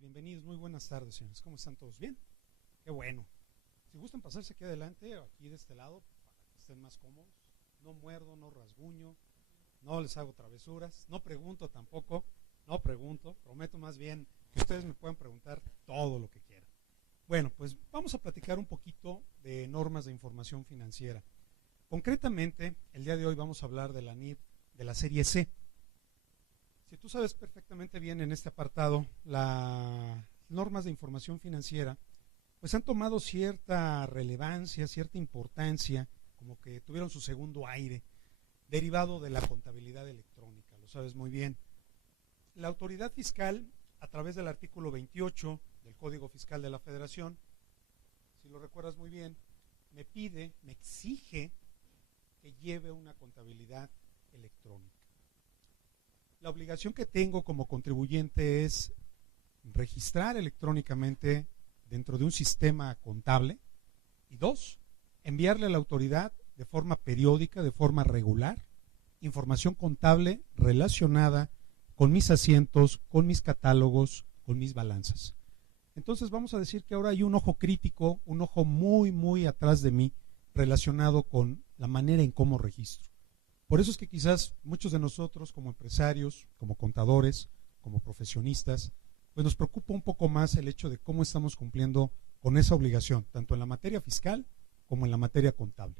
Bienvenidos, muy buenas tardes, señores. ¿Cómo están todos? ¿Bien? Qué bueno. Si gustan pasarse aquí adelante o aquí de este lado para que estén más cómodos. No muerdo, no rasguño, no les hago travesuras, no pregunto tampoco, no pregunto, prometo más bien que ustedes me puedan preguntar todo lo que quieran. Bueno, pues vamos a platicar un poquito de normas de información financiera. Concretamente, el día de hoy vamos a hablar de la NIF de la serie C. Si tú sabes perfectamente bien en este apartado, las normas de información financiera pues han tomado cierta relevancia, cierta importancia, como que tuvieron su segundo aire, derivado de la contabilidad electrónica, lo sabes muy bien. La autoridad fiscal, a través del artículo 28 del Código Fiscal de la Federación, si lo recuerdas muy bien, me pide, me exige que lleve una contabilidad electrónica. La obligación que tengo como contribuyente es registrar electrónicamente dentro de un sistema contable y dos, enviarle a la autoridad de forma periódica, de forma regular, información contable relacionada con mis asientos, con mis catálogos, con mis balanzas. Entonces vamos a decir que ahora hay un ojo crítico, un ojo muy atrás de mí relacionado con la manera en cómo registro. Por eso es que quizás muchos de nosotros como empresarios, como contadores, como profesionistas, pues nos preocupa un poco más el hecho de cómo estamos cumpliendo con esa obligación, tanto en la materia fiscal como en la materia contable.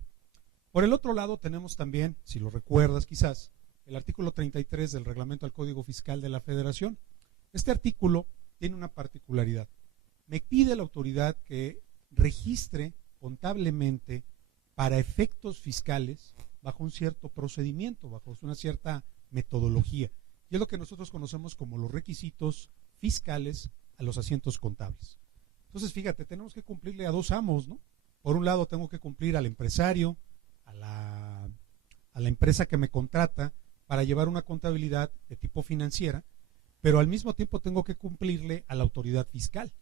Por el otro lado tenemos también, si lo recuerdas quizás, el artículo 33 del Reglamento al Código Fiscal de la Federación. Este artículo tiene una particularidad. Me pide la autoridad que registre contablemente para efectos fiscales bajo un cierto procedimiento, bajo una cierta metodología. Y es lo que nosotros conocemos como los requisitos fiscales a los asientos contables. Entonces, fíjate, tenemos que cumplirle a dos amos, ¿no? Por un lado, tengo que cumplir al empresario, a la empresa que me contrata para llevar una contabilidad de tipo financiera, pero al mismo tiempo tengo que cumplirle a la autoridad fiscal,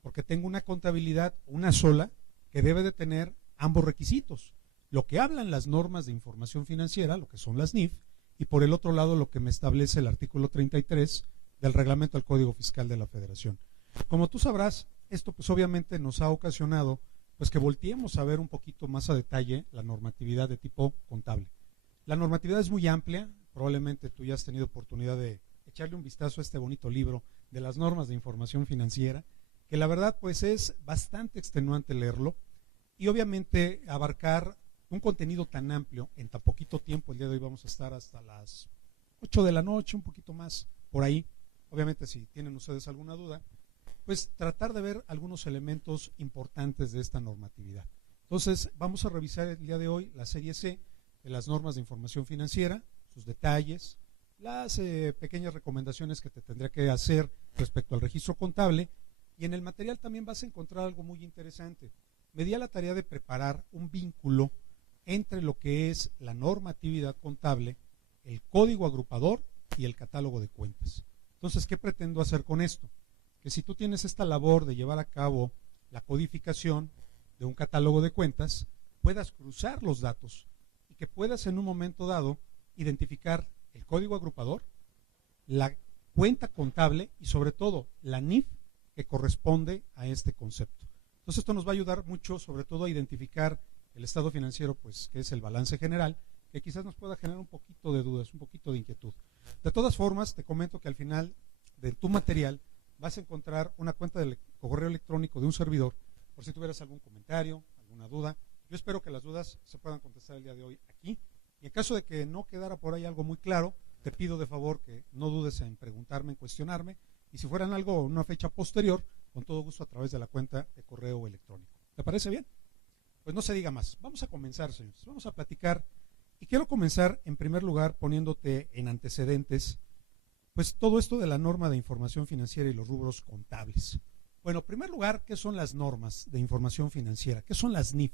porque tengo una contabilidad, una sola, que debe de tener ambos requisitos. Lo que hablan las normas de información financiera, lo que son las NIF, y por el otro lado lo que me establece el artículo 33 del Reglamento al Código Fiscal de la Federación. Como tú sabrás, esto pues obviamente nos ha ocasionado pues que volteemos a ver un poquito más a detalle la normatividad de tipo contable. La normatividad es muy amplia, probablemente tú ya has tenido oportunidad de echarle un vistazo a este bonito libro de las normas de información financiera, que la verdad pues es bastante extenuante leerlo y obviamente abarcar un contenido tan amplio en tan poquito tiempo. El día de hoy vamos a estar hasta las 8 de la noche, un poquito más por ahí. Obviamente si tienen ustedes alguna duda, pues tratar de ver algunos elementos importantes de esta normatividad. Entonces vamos a revisar el día de hoy la serie C de las normas de información financiera, sus detalles, las pequeñas recomendaciones que te tendría que hacer respecto al registro contable, y en el material también vas a encontrar algo muy interesante. Me di a la tarea de preparar un vínculo entre lo que es la normatividad contable, el código agrupador y el catálogo de cuentas. Entonces, ¿qué pretendo hacer con esto? Que si tú tienes esta labor de llevar a cabo la codificación de un catálogo de cuentas, puedas cruzar los datos y que puedas en un momento dado identificar el código agrupador, la cuenta contable y sobre todo la NIF que corresponde a este concepto. Entonces esto nos va a ayudar mucho sobre todo a identificar el estado financiero, pues que es el balance general, que quizás nos pueda generar un poquito de dudas, un poquito de inquietud. De todas formas, te comento que al final de tu material vas a encontrar una cuenta de correo electrónico de un servidor, por si tuvieras algún comentario, alguna duda. Yo espero que las dudas se puedan contestar el día de hoy aquí, y en caso de que no quedara por ahí algo muy claro, te pido de favor que no dudes en preguntarme, en cuestionarme, y si fueran algo una fecha posterior, con todo gusto a través de la cuenta de correo electrónico. ¿Te parece bien? Pues no se diga más. Vamos a comenzar, señores. Vamos a platicar y quiero comenzar en primer lugar poniéndote en antecedentes pues todo esto de la norma de información financiera y los rubros contables. Bueno, en primer lugar, ¿qué son las normas de información financiera? ¿Qué son las NIF?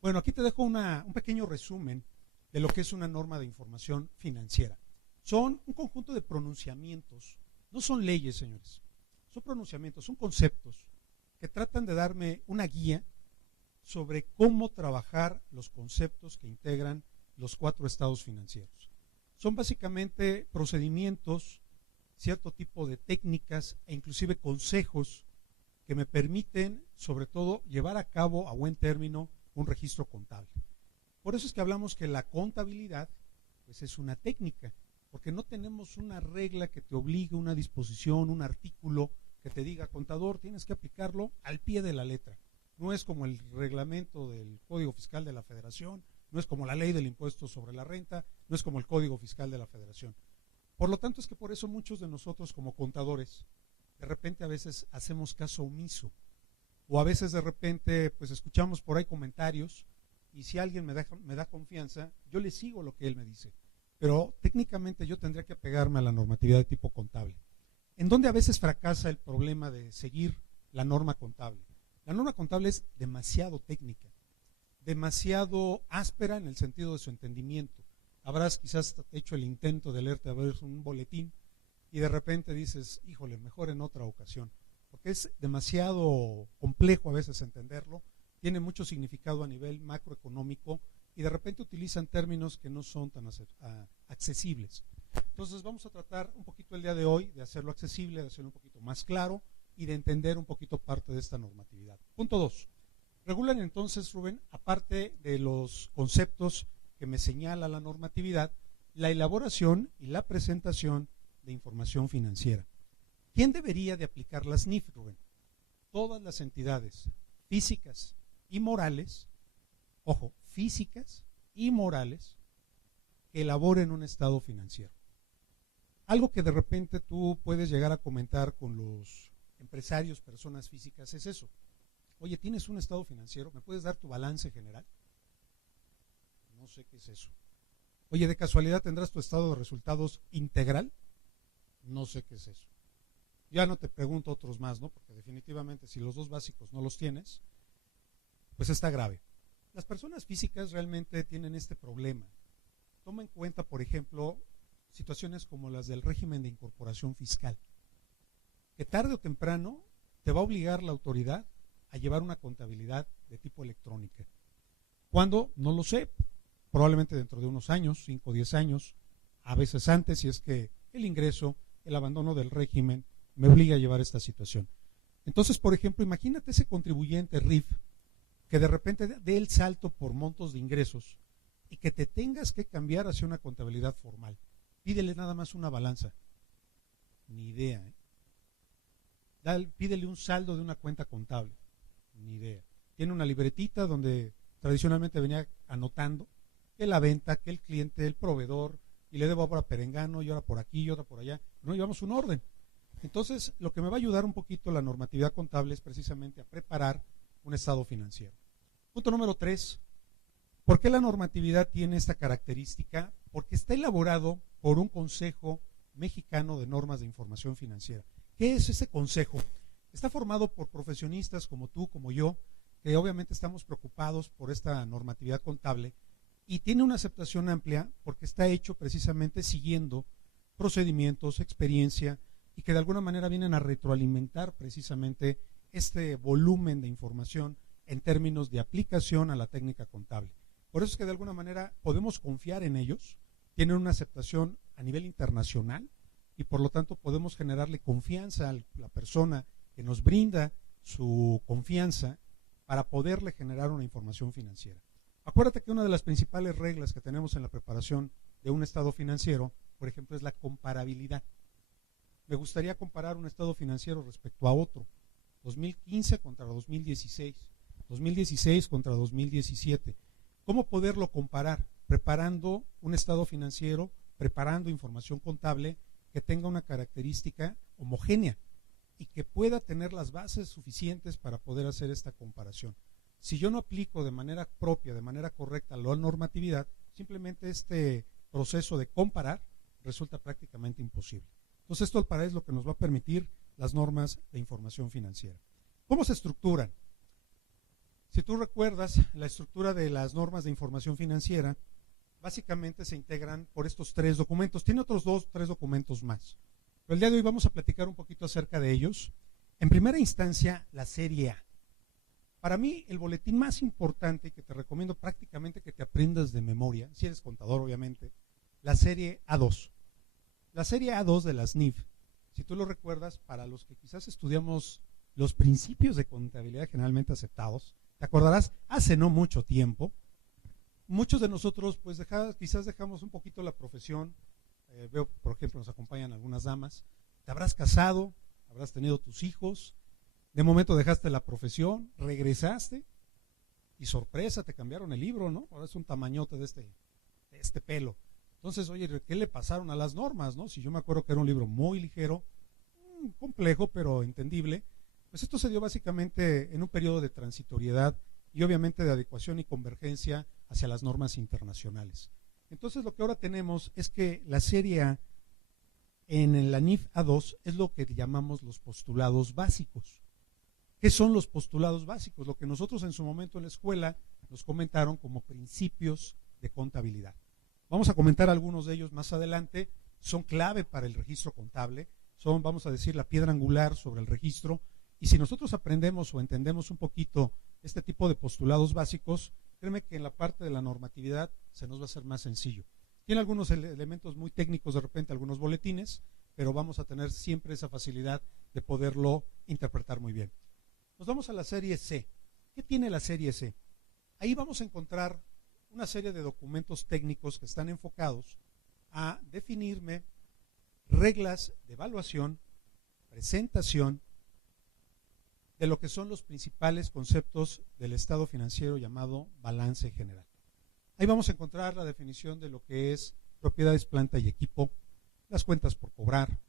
Bueno, aquí te dejo un pequeño resumen de lo que es una norma de información financiera. Son un conjunto de pronunciamientos, no son leyes, señores, son pronunciamientos, son conceptos que tratan de darme una guía sobre cómo trabajar los conceptos que integran los 4 estados financieros. Son básicamente procedimientos, cierto tipo de técnicas e inclusive consejos que me permiten, sobre todo, llevar a cabo a buen término un registro contable. Por eso es que hablamos que la contabilidad pues es una técnica, porque no tenemos una regla que te obligue, una disposición, un artículo que te diga, contador, tienes que aplicarlo al pie de la letra. No es como el reglamento del Código Fiscal de la Federación, no es como la ley del impuesto sobre la renta, no es como el Código Fiscal de la Federación. Por lo tanto, es que por eso muchos de nosotros como contadores, de repente a veces hacemos caso omiso, o a veces de repente pues escuchamos por ahí comentarios y si alguien me da confianza, yo le sigo lo que él me dice. Pero técnicamente yo tendría que apegarme a la normatividad de tipo contable. ¿En dónde a veces fracasa el problema de seguir la norma contable? La norma contable es demasiado técnica, demasiado áspera en el sentido de su entendimiento. Habrás quizás hecho el intento de leerte a ver un boletín y de repente dices, híjole, mejor en otra ocasión, porque es demasiado complejo a veces entenderlo, tiene mucho significado a nivel macroeconómico y de repente utilizan términos que no son tan accesibles. Entonces vamos a tratar un poquito el día de hoy de hacerlo accesible, de hacerlo un poquito más claro y de entender un poquito parte de esta normatividad. Punto 2. Regulan entonces, Rubén, aparte de los conceptos que me señala la normatividad, la elaboración y la presentación de información financiera. ¿Quién debería de aplicar las NIF, Rubén? Todas las entidades físicas y morales, ojo, físicas y morales, que elaboren un estado financiero. Algo que de repente tú puedes llegar a comentar con los empresarios, personas físicas, es eso. Oye, ¿tienes un estado financiero? ¿Me puedes dar tu balance general? No sé qué es eso. Oye, ¿de casualidad tendrás tu estado de resultados integral? No sé qué es eso. Ya no te pregunto otros más, ¿no? Porque definitivamente si los dos básicos no los tienes, pues está grave. Las personas físicas realmente tienen este problema. Toma en cuenta, por ejemplo, situaciones como las del régimen de incorporación fiscal, que tarde o temprano te va a obligar la autoridad a llevar una contabilidad de tipo electrónica. ¿Cuándo? No lo sé. Probablemente dentro de unos años, 5 o 10 años, a veces antes, si es que el ingreso, el abandono del régimen me obliga a llevar esta situación. Entonces, por ejemplo, imagínate ese contribuyente RIF que de repente dé el salto por montos de ingresos y que te tengas que cambiar hacia una contabilidad formal. Pídele nada más una balanza. Ni idea. Pídele un saldo de una cuenta contable. Ni idea. Tiene una libretita donde tradicionalmente venía anotando que la venta, que el cliente, el proveedor, y le debo ahora perengano, y ahora por aquí, y ahora por allá. No llevamos un orden. Entonces, lo que me va a ayudar un poquito la normatividad contable es precisamente a preparar un estado financiero. Punto número 3. ¿Por qué la normatividad tiene esta característica? Porque está elaborado por un Consejo Mexicano de Normas de Información Financiera. ¿Qué es ese consejo? Está formado por profesionistas como tú, como yo, que obviamente estamos preocupados por esta normatividad contable y tiene una aceptación amplia porque está hecho precisamente siguiendo procedimientos, experiencia y que de alguna manera vienen a retroalimentar precisamente este volumen de información en términos de aplicación a la técnica contable. Por eso es que de alguna manera podemos confiar en ellos, tienen una aceptación a nivel internacional y por lo tanto podemos generarle confianza a la persona que nos brinda su confianza para poderle generar una información financiera. Acuérdate que una de las principales reglas que tenemos en la preparación de un estado financiero, por ejemplo, es la comparabilidad. Me gustaría comparar un estado financiero respecto a otro, 2015 contra 2016, 2016 contra 2017. ¿Cómo poderlo comparar? Preparando un estado financiero, preparando información contable que tenga una característica homogénea y que pueda tener las bases suficientes para poder hacer esta comparación. Si yo no aplico de manera propia, de manera correcta la normatividad, simplemente este proceso de comparar resulta prácticamente imposible. Entonces esto para es lo que nos va a permitir las normas de información financiera. ¿Cómo se estructuran? Si tú recuerdas, la estructura de las normas de información financiera básicamente se integran por estos 3 documentos. Tiene otros 3 documentos más. Pero el día de hoy vamos a platicar un poquito acerca de ellos. En primera instancia, la serie A. Para mí, el boletín más importante que te recomiendo prácticamente que te aprendas de memoria, si eres contador obviamente, la serie A2. La serie A2 de las NIF, si tú lo recuerdas, para los que quizás estudiamos los principios de contabilidad generalmente aceptados, te acordarás, hace no mucho tiempo, muchos de nosotros pues quizás dejamos un poquito la profesión. Veo, por ejemplo, nos acompañan algunas damas. Te habrás casado, habrás tenido tus hijos, de momento dejaste la profesión, regresaste y sorpresa, te cambiaron el libro, ¿no? Ahora es un tamañote de este pelo. Entonces, oye, ¿qué le pasaron a las normas, no? Si yo me acuerdo que era un libro muy ligero, complejo, pero entendible, pues esto se dio básicamente en un periodo de transitoriedad y obviamente de adecuación y convergencia hacia las normas internacionales. Entonces lo que ahora tenemos es que la serie A en la NIF A2 es lo que llamamos los postulados básicos. ¿Qué son los postulados básicos? Lo que nosotros en su momento en la escuela nos comentaron como principios de contabilidad. Vamos a comentar algunos de ellos más adelante, son clave para el registro contable, son, vamos a decir, la piedra angular sobre el registro, y si nosotros aprendemos o entendemos un poquito este tipo de postulados básicos, créeme que en la parte de la normatividad se nos va a hacer más sencillo. Tiene algunos elementos muy técnicos de repente, algunos boletines, pero vamos a tener siempre esa facilidad de poderlo interpretar muy bien. Nos vamos a la serie C. ¿Qué tiene la serie C? Ahí vamos a encontrar una serie de documentos técnicos que están enfocados a definirme reglas de evaluación, presentación, de lo que son los principales conceptos del estado financiero llamado balance general. Ahí vamos a encontrar la definición de lo que es propiedades, planta y equipo, las cuentas por cobrar,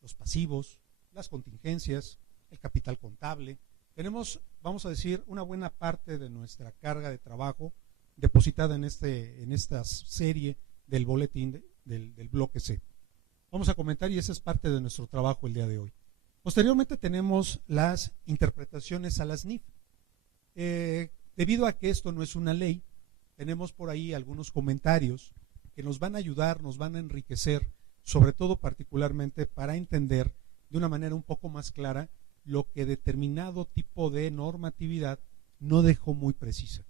los pasivos, las contingencias, el capital contable. Tenemos, vamos a decir, una buena parte de nuestra carga de trabajo depositada en esta serie del boletín del bloque C. Vamos a comentar y esa es parte de nuestro trabajo el día de hoy. Posteriormente tenemos las interpretaciones a las NIF. Debido a que esto no es una ley, tenemos por ahí algunos comentarios que nos van a ayudar, nos van a enriquecer, sobre todo particularmente para entender de una manera un poco más clara lo que determinado tipo de normatividad no dejó muy precisa.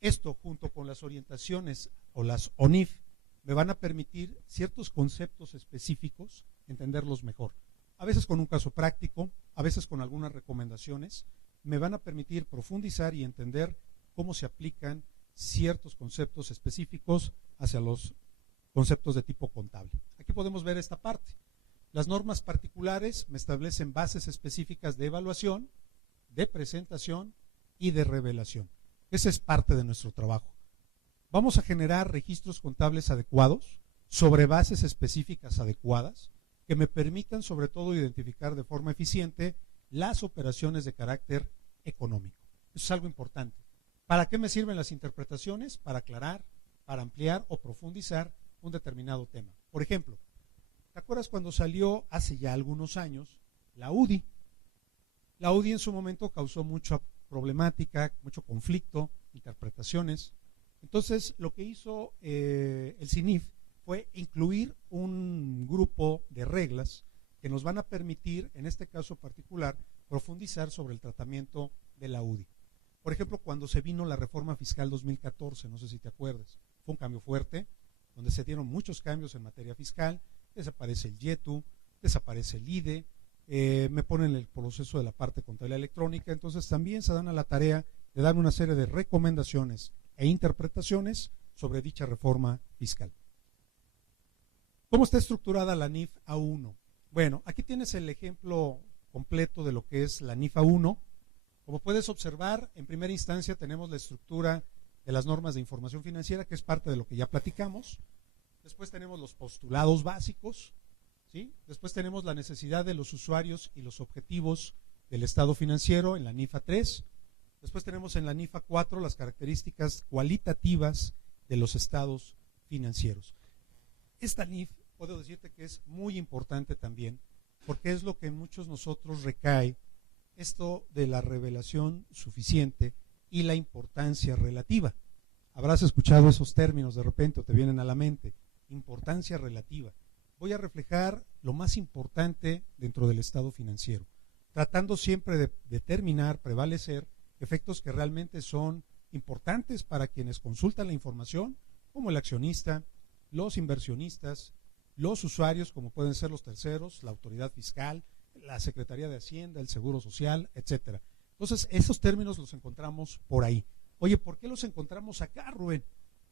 Esto junto con las orientaciones o las ONIF me van a permitir ciertos conceptos específicos entenderlos mejor. A veces con un caso práctico, a veces con algunas recomendaciones, me van a permitir profundizar y entender cómo se aplican ciertos conceptos específicos hacia los conceptos de tipo contable. Aquí podemos ver esta parte. Las normas particulares me establecen bases específicas de evaluación, de presentación y de revelación. Esa es parte de nuestro trabajo. Vamos a generar registros contables adecuados sobre bases específicas adecuadas que me permitan sobre todo identificar de forma eficiente las operaciones de carácter económico. Eso es algo importante. ¿Para qué me sirven las interpretaciones? Para aclarar, para ampliar o profundizar un determinado tema. Por ejemplo, ¿te acuerdas cuando salió hace ya algunos años la UDI? La UDI en su momento causó mucha problemática, mucho conflicto, interpretaciones. Entonces, lo que hizo el CINIF fue incluir un grupo de reglas que nos van a permitir, en este caso particular, profundizar sobre el tratamiento de la UDI. Por ejemplo, cuando se vino la reforma fiscal 2014, no sé si te acuerdas, fue un cambio fuerte, donde se dieron muchos cambios en materia fiscal, desaparece el YETU, desaparece el IDE, me ponen el proceso de la parte contabilidad electrónica, entonces también se dan a la tarea de dar una serie de recomendaciones e interpretaciones sobre dicha reforma fiscal. ¿Cómo está estructurada la NIF A1? Bueno, aquí tienes el ejemplo completo de lo que es la NIF A1. Como puedes observar, en primera instancia tenemos la estructura de las normas de información financiera, que es parte de lo que ya platicamos. Después tenemos los postulados básicos, ¿sí? Después tenemos la necesidad de los usuarios y los objetivos del estado financiero en la NIFA 3. Después tenemos en la NIFA 4 las características cualitativas de los estados financieros. Esta NIF, puedo decirte que es muy importante también, porque es lo que en muchos nosotros recae, esto de la revelación suficiente y la importancia relativa. Habrás escuchado esos términos de repente o te vienen a la mente, importancia relativa. Voy a reflejar lo más importante dentro del estado financiero, tratando siempre de determinar, prevalecer efectos que realmente son importantes para quienes consultan la información, como el accionista, los inversionistas, los usuarios, como pueden ser los terceros, la autoridad fiscal, la Secretaría de Hacienda, el Seguro Social, etcétera. Entonces, esos términos los encontramos por ahí. Oye, ¿por qué los encontramos acá, Rubén?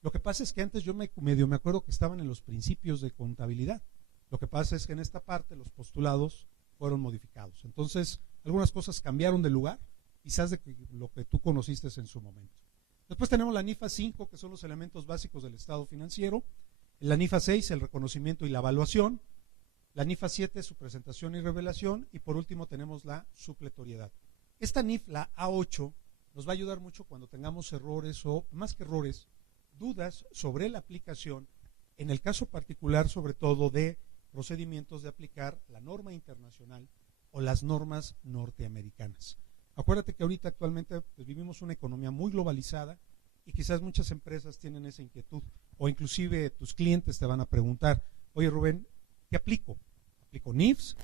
Lo que pasa es que antes yo medio me acuerdo que estaban en los principios de contabilidad. Lo que pasa es que en esta parte los postulados fueron modificados. Entonces, algunas cosas cambiaron de lugar, quizás de lo que tú conociste en su momento. Después tenemos la NIFA 5, que son los elementos básicos del estado financiero. La NIFA 6, el reconocimiento y la evaluación. La NIFA 7, su presentación y revelación. Y por último tenemos la supletoriedad. Esta NIF, la A8, nos va a ayudar mucho cuando tengamos errores o, más que errores, dudas sobre la aplicación, en el caso particular sobre todo de procedimientos de aplicar la norma internacional o las normas norteamericanas. Acuérdate que ahorita actualmente pues, vivimos una economía muy globalizada y quizás muchas empresas tienen esa inquietud o inclusive tus clientes te van a preguntar, oye Rubén, ¿qué aplico? ¿Aplico NIFS?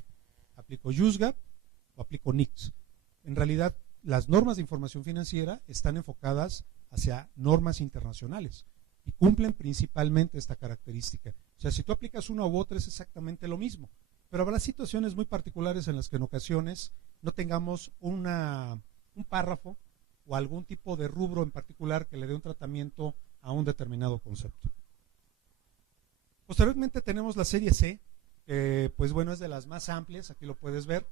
¿Aplico USGAP? ¿O aplico NICS? En realidad las normas de información financiera están enfocadas hacia normas internacionales y cumplen principalmente esta característica. O sea, si tú aplicas una u otra es exactamente lo mismo, pero habrá situaciones muy particulares en las que en ocasiones no tengamos un párrafo o algún tipo de rubro en particular que le dé un tratamiento a un determinado concepto. Posteriormente tenemos la serie C, que pues bueno es de las más amplias, aquí lo puedes ver.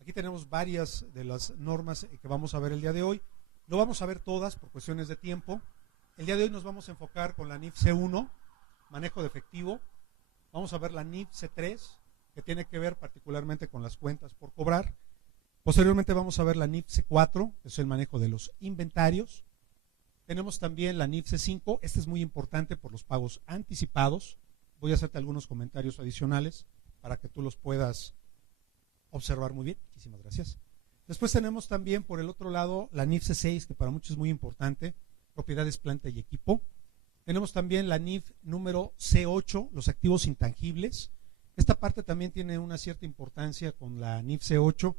Aquí tenemos varias de las normas que vamos a ver el día de hoy. No vamos a ver todas por cuestiones de tiempo. El día de hoy nos vamos a enfocar con la NIF C1, manejo de efectivo. Vamos a ver la NIF C3, que tiene que ver particularmente con las cuentas por cobrar. Posteriormente vamos a ver la NIF C4, que es el manejo de los inventarios. Tenemos también la NIF C5, este es muy importante por los pagos anticipados. Voy a hacerte algunos comentarios adicionales para que tú los puedas observar muy bien. Muchísimas gracias. Después tenemos también por el otro lado la NIF C6, que para muchos es muy importante, propiedades, planta y equipo. Tenemos también la NIF número C8, los activos intangibles. Esta parte también tiene una cierta importancia con la NIF C8,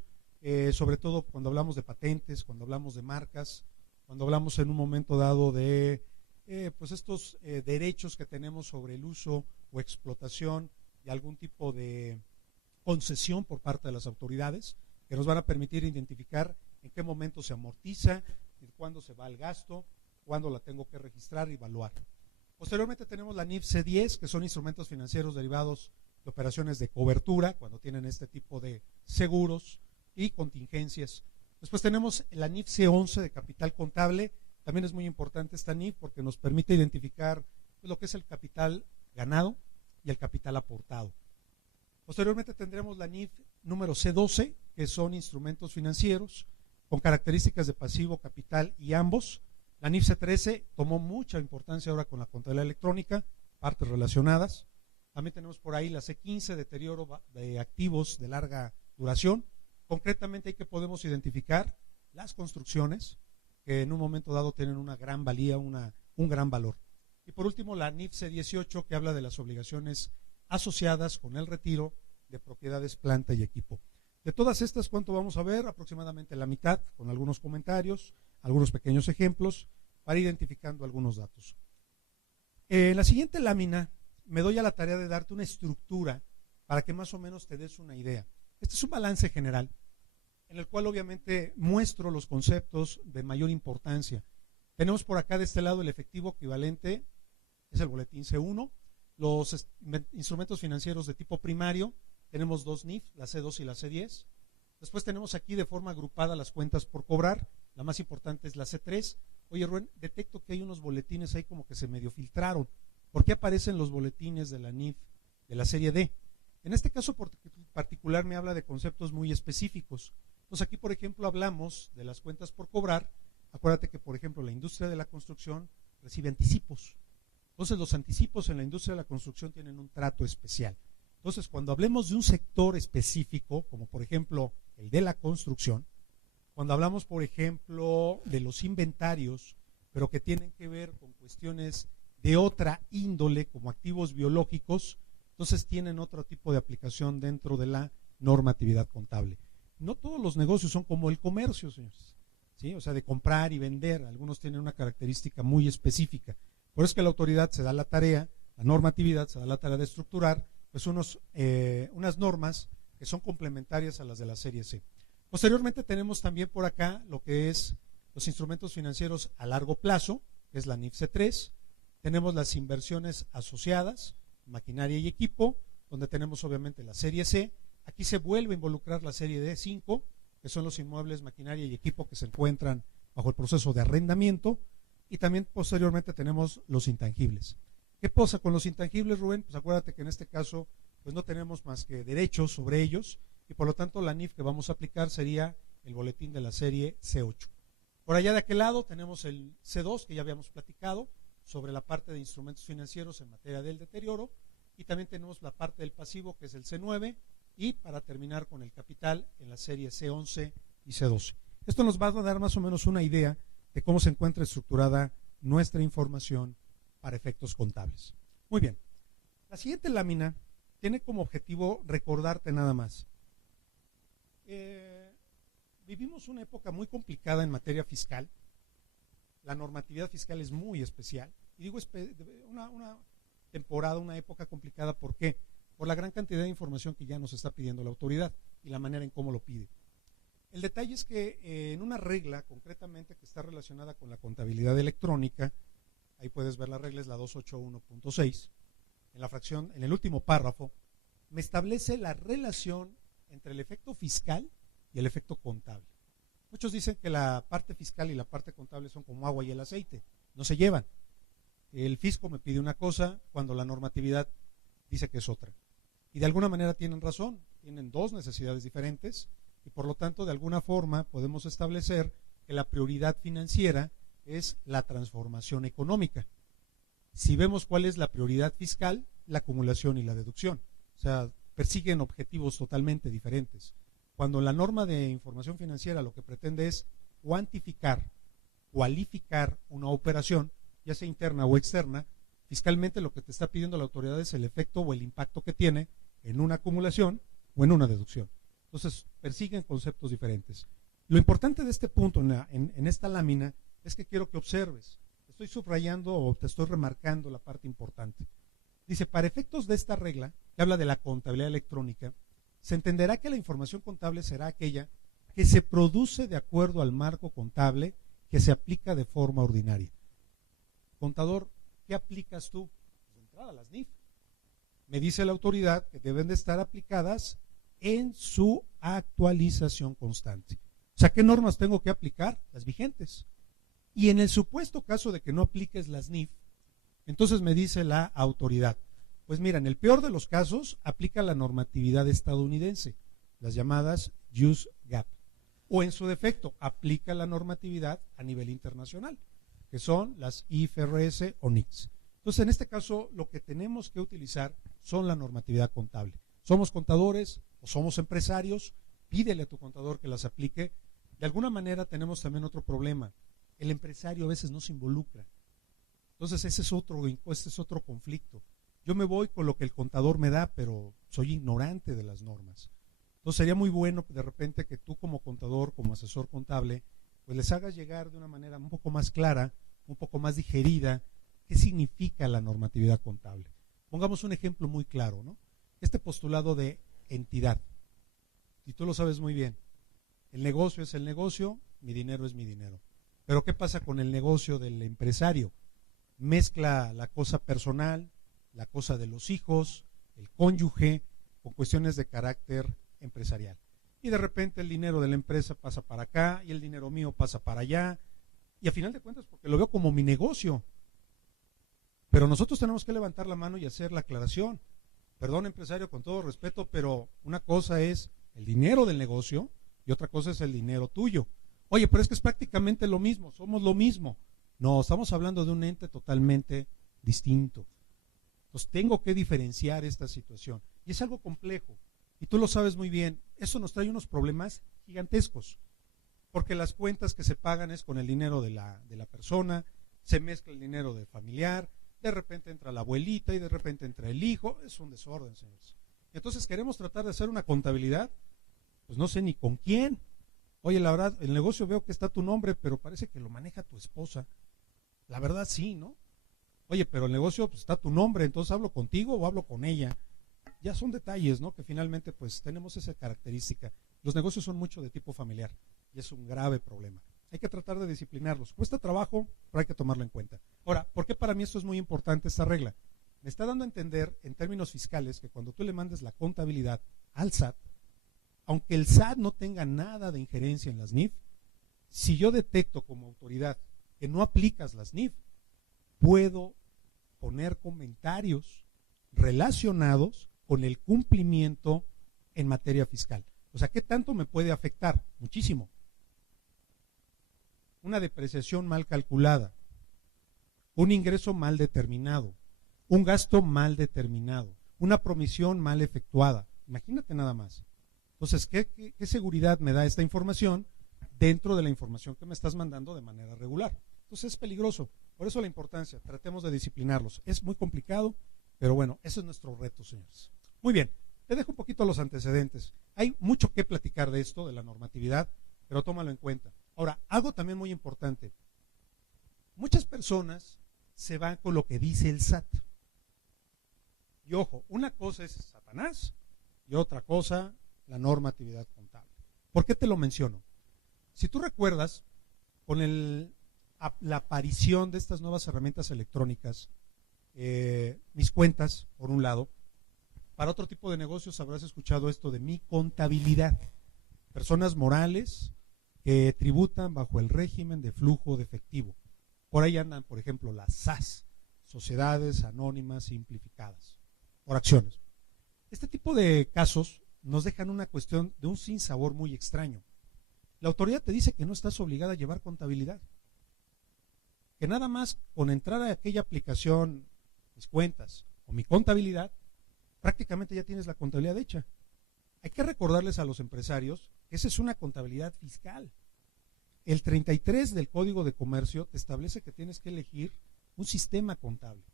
sobre todo cuando hablamos de patentes, cuando hablamos de marcas, cuando hablamos en un momento dado de pues estos derechos que tenemos sobre el uso o explotación de algún tipo de concesión por parte de las autoridades, que nos van a permitir identificar en qué momento se amortiza, cuándo se va el gasto, cuándo la tengo que registrar y evaluar. Posteriormente tenemos la NIF C10, que son instrumentos financieros derivados de operaciones de cobertura, cuando tienen este tipo de seguros y contingencias. Después tenemos la NIF C11 de capital contable. También es muy importante esta NIF porque nos permite identificar lo que es el capital ganado y el capital aportado. Posteriormente tendremos la NIF número C12, que son instrumentos financieros con características de pasivo, capital y ambos. La NIF C13 tomó mucha importancia ahora con la contabilidad electrónica, partes relacionadas. También tenemos por ahí la C15, deterioro de activos de larga duración. Concretamente ahí que podemos identificar las construcciones que en un momento dado tienen una gran valía, un gran valor. Y por último la NIF C18, que habla de las obligaciones asociadas con el retiro de propiedades, planta y equipo. De todas estas, ¿cuánto vamos a ver? Aproximadamente la mitad, con algunos comentarios, algunos pequeños ejemplos, para ir identificando algunos datos. En la siguiente lámina me doy a la tarea de darte una estructura para que más o menos te des una idea. Este es un balance general, en el cual obviamente muestro los conceptos de mayor importancia. Tenemos por acá de este lado el efectivo equivalente, es el boletín C1, los instrumentos financieros de tipo primario, tenemos dos NIF, la C2 y la C10. Después tenemos aquí de forma agrupada las cuentas por cobrar, la más importante es la C3. Oye Rubén, detecto que hay unos boletines ahí como que se medio filtraron. ¿Por qué aparecen los boletines de la NIF de la serie D? En este caso particular me habla de conceptos muy específicos. Entonces aquí, por ejemplo, hablamos de las cuentas por cobrar. Acuérdate que, por ejemplo, la industria de la construcción recibe anticipos. Entonces los anticipos en la industria de la construcción tienen un trato especial. Entonces, cuando hablemos de un sector específico, como por ejemplo el de la construcción, cuando hablamos, por ejemplo, de los inventarios, pero que tienen que ver con cuestiones de otra índole, como activos biológicos, entonces tienen otro tipo de aplicación dentro de la normatividad contable. No todos los negocios son como el comercio, señores, ¿sí? O sea, de comprar y vender, algunos tienen una característica muy específica. Por eso es que la autoridad se da la tarea, la normatividad se da la tarea de estructurar pues unas normas que son complementarias a las de la serie C. Posteriormente tenemos también por acá lo que es los instrumentos financieros a largo plazo, que es la NIF C3. Tenemos las inversiones asociadas, maquinaria y equipo, donde tenemos obviamente la serie C. Aquí se vuelve a involucrar la serie D5, que son los inmuebles, maquinaria y equipo que se encuentran bajo el proceso de arrendamiento. Y también posteriormente tenemos los intangibles. ¿Qué pasa con los intangibles, Rubén? Pues acuérdate que en este caso pues no tenemos más que derechos sobre ellos y por lo tanto la NIF que vamos a aplicar sería el boletín de la serie C8. Por allá de aquel lado tenemos el C2 que ya habíamos platicado sobre la parte de instrumentos financieros en materia del deterioro y también tenemos la parte del pasivo que es el C9 y para terminar con el capital en la serie C11 y C12. Esto nos va a dar más o menos una idea de cómo se encuentra estructurada nuestra información para efectos contables. Muy bien, la siguiente lámina tiene como objetivo recordarte nada más. Vivimos una época muy complicada en materia fiscal, la normatividad fiscal es muy especial, y digo una temporada, una época complicada, ¿por qué? Por la gran cantidad de información que ya nos está pidiendo la autoridad y la manera en cómo lo pide. El detalle es que en una regla concretamente que está relacionada con la contabilidad electrónica, ahí puedes ver la regla, es la 281.6, en la fracción, en el último párrafo, me establece la relación entre el efecto fiscal y el efecto contable. Muchos dicen que la parte fiscal y la parte contable son como agua y el aceite, no se llevan. El fisco me pide una cosa cuando la normatividad dice que es otra. Y de alguna manera tienen razón, tienen dos necesidades diferentes y por lo tanto de alguna forma podemos establecer que la prioridad financiera es la transformación económica. Si vemos cuál es la prioridad fiscal, la acumulación y la deducción. O sea, persiguen objetivos totalmente diferentes. Cuando la norma de información financiera lo que pretende es cuantificar, cualificar una operación, ya sea interna o externa, fiscalmente lo que te está pidiendo la autoridad es el efecto o el impacto que tiene en una acumulación o en una deducción. Entonces, persiguen conceptos diferentes. Lo importante de este punto en esta lámina es que quiero que observes. Estoy subrayando o te estoy remarcando la parte importante. Dice, para efectos de esta regla, que habla de la contabilidad electrónica, se entenderá que la información contable será aquella que se produce de acuerdo al marco contable que se aplica de forma ordinaria. Contador, ¿qué aplicas tú? Pues de entrada las NIF. Me dice la autoridad que deben de estar aplicadas en su actualización constante. O sea, ¿qué normas tengo que aplicar? Las vigentes. Y en el supuesto caso de que no apliques las NIF, entonces me dice la autoridad, pues mira, en el peor de los casos aplica la normatividad estadounidense, las llamadas US GAAP, o en su defecto aplica la normatividad a nivel internacional, que son las IFRS o NICS. Entonces, en este caso, lo que tenemos que utilizar son la normatividad contable. Somos contadores o somos empresarios, pídele a tu contador que las aplique. De alguna manera tenemos también otro problema. El empresario a veces no se involucra. Entonces, ese es otro conflicto. Yo me voy con lo que el contador me da, pero soy ignorante de las normas. Entonces, sería muy bueno de repente que tú como contador, como asesor contable, pues les hagas llegar de una manera un poco más clara, un poco más digerida, qué significa la normatividad contable. Pongamos un ejemplo muy claro, ¿no? Este postulado de entidad, y tú lo sabes muy bien, el negocio es el negocio, mi dinero es mi dinero. Pero ¿qué pasa con el negocio del empresario? Mezcla la cosa personal, la cosa de los hijos, el cónyuge, con cuestiones de carácter empresarial. Y de repente el dinero de la empresa pasa para acá y el dinero mío pasa para allá. Y a final de cuentas, porque lo veo como mi negocio. Pero nosotros tenemos que levantar la mano y hacer la aclaración. Perdón, empresario, con todo respeto, pero una cosa es el dinero del negocio y otra cosa es el dinero tuyo. Oye, pero es que es prácticamente lo mismo, somos lo mismo. No, estamos hablando de un ente totalmente distinto. Entonces tengo que diferenciar esta situación. Y es algo complejo. Y tú lo sabes muy bien. Eso nos trae unos problemas gigantescos. Porque las cuentas que se pagan es con el dinero de la persona, se mezcla el dinero del familiar, de repente entra la abuelita y de repente entra el hijo. Es un desorden, señores. Entonces queremos tratar de hacer una contabilidad, pues no sé ni con quién. Oye, la verdad, el negocio veo que está tu nombre, pero parece que lo maneja tu esposa. La verdad sí, ¿no? Oye, pero el negocio pues, está tu nombre, entonces ¿hablo contigo o hablo con ella? Ya son detalles, ¿no? Que finalmente pues tenemos esa característica. Los negocios son mucho de tipo familiar y es un grave problema. Hay que tratar de disciplinarlos. Cuesta trabajo, pero hay que tomarlo en cuenta. Ahora, ¿por qué para mí esto es muy importante, esta regla? Me está dando a entender en términos fiscales que cuando tú le mandes la contabilidad al SAT, aunque el SAT no tenga nada de injerencia en las NIF, si yo detecto como autoridad que no aplicas las NIF, puedo poner comentarios relacionados con el cumplimiento en materia fiscal. O sea, ¿qué tanto me puede afectar? Muchísimo. Una depreciación mal calculada, un ingreso mal determinado, un gasto mal determinado, una promisión mal efectuada. Imagínate nada más. Entonces, ¿qué seguridad me da esta información dentro de la información que me estás mandando de manera regular? Entonces es peligroso. Por eso la importancia, tratemos de disciplinarlos. Es muy complicado, pero bueno, ese es nuestro reto, señores. Muy bien, te dejo un poquito los antecedentes. Hay mucho que platicar de esto, de la normatividad, pero tómalo en cuenta. Ahora, algo también muy importante. Muchas personas se van con lo que dice el SAT. Y ojo, una cosa es Satanás y otra cosa la normatividad contable. ¿Por qué te lo menciono? Si tú recuerdas, con la aparición de estas nuevas herramientas electrónicas, mis cuentas, por un lado, para otro tipo de negocios habrás escuchado esto de mi contabilidad. Personas morales que tributan bajo el régimen de flujo de efectivo. Por ahí andan, por ejemplo, las SAS, Sociedades Anónimas Simplificadas, por acciones. Este tipo de casos nos dejan una cuestión de un sinsabor muy extraño. La autoridad te dice que no estás obligada a llevar contabilidad, que nada más con entrar a aquella aplicación, mis cuentas o mi contabilidad, prácticamente ya tienes la contabilidad hecha. Hay que recordarles a los empresarios que esa es una contabilidad fiscal. El 33 del Código de Comercio te establece que tienes que elegir un sistema contable.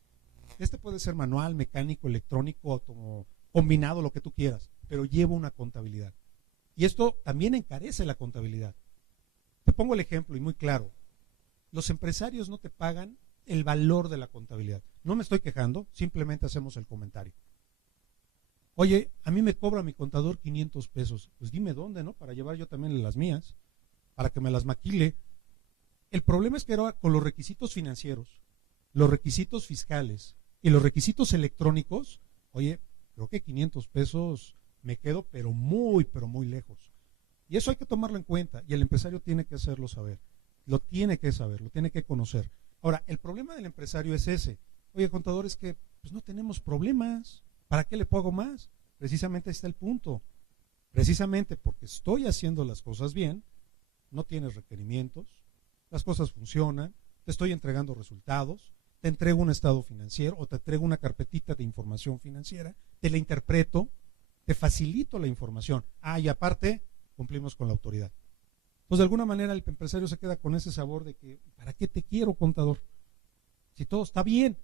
Este puede ser manual, mecánico, electrónico, combinado, lo que tú quieras, pero lleva una contabilidad. Y esto también encarece la contabilidad. Te pongo el ejemplo y muy claro. Los empresarios no te pagan el valor de la contabilidad. No me estoy quejando, simplemente hacemos el comentario. Oye, a mí me cobra mi contador 500 pesos. Pues dime dónde, ¿no? Para llevar yo también las mías, para que me las maquile. El problema es que ahora con los requisitos financieros, los requisitos fiscales y los requisitos electrónicos, oye, creo que 500 pesos me quedo, pero muy lejos. Y eso hay que tomarlo en cuenta y el empresario tiene que hacerlo saber. Lo tiene que saber, lo tiene que conocer. Ahora, el problema del empresario es ese. Oye, contador, es que pues no tenemos problemas. ¿Para qué le pago más? Precisamente ahí está el punto. Precisamente porque estoy haciendo las cosas bien, no tienes requerimientos, las cosas funcionan, te estoy entregando resultados, te entrego un estado financiero o te entrego una carpetita de información financiera, te la interpreto, te facilito la información. Y aparte, cumplimos con la autoridad. Pues de alguna manera el empresario se queda con ese sabor de que, ¿para qué te quiero, contador? Si todo está bien,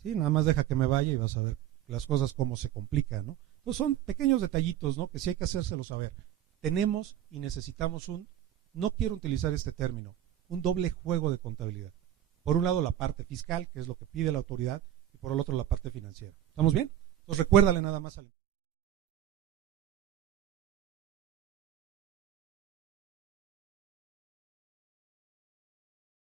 sí, nada más deja que me vaya y vas a ver las cosas cómo se complican, ¿no? Entonces son pequeños detallitos, ¿no? Que sí hay que hacérselo saber. Tenemos y necesitamos no quiero utilizar este término, un doble juego de contabilidad. Por un lado la parte fiscal, que es lo que pide la autoridad, y por el otro la parte financiera. ¿Estamos bien? Entonces recuérdale nada más al